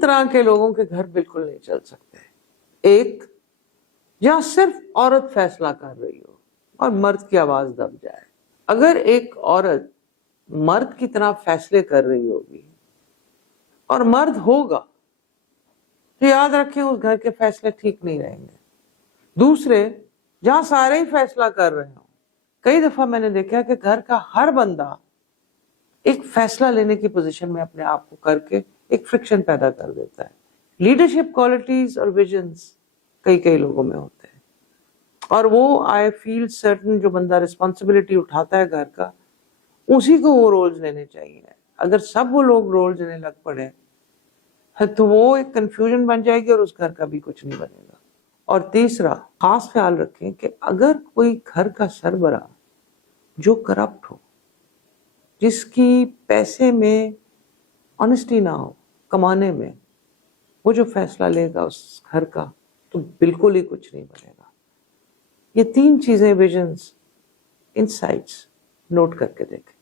طرح کے لوگوں کے گھر بالکل نہیں چل سکتے. ایک جہاں صرف عورت فیصلہ کر رہی ہو اور مرد کی آواز دب جائے. اگر ایک عورت مرد کی طرح فیصلے کر رہی ہوگی اور مرد ہوگا تو یاد رکھیں اس گھر کے فیصلے ٹھیک نہیں رہیں گے. دوسرے جہاں سارے ہی فیصلہ کر رہے ہوں، کئی دفعہ میں نے دیکھا کہ گھر کا ہر بندہ ایک فیصلہ لینے کی پوزیشن میں اپنے آپ کو کر کے ایک فرکشن پیدا کر دیتا ہے. لیڈرشپ کوالٹیز اور ویژنز کئی لوگوں میں ہوتے ہیں، اور وہ آئی فیل سرٹن جو بندہ رسپانسبلٹی اٹھاتا ہے گھر کا، اسی کو وہ رولز لینے چاہیے. اگر سب وہ لوگ رولز لینے لگ پڑے تو وہ ایک کنفیوژن بن جائے گی اور اس گھر کا بھی کچھ نہیں بنے گا. اور تیسرا خاص خیال رکھیں کہ اگر کوئی گھر کا سربراہ جو کرپٹ ہو، جس کی پیسے میں آنیسٹی نہ ہو کمانے میں، وہ جو فیصلہ لے گا اس گھر کا تو بالکل ہی کچھ نہیں بنے گا. یہ 3 چیزیں ویژنز، انسائٹس نوٹ کر کے دیکھیں.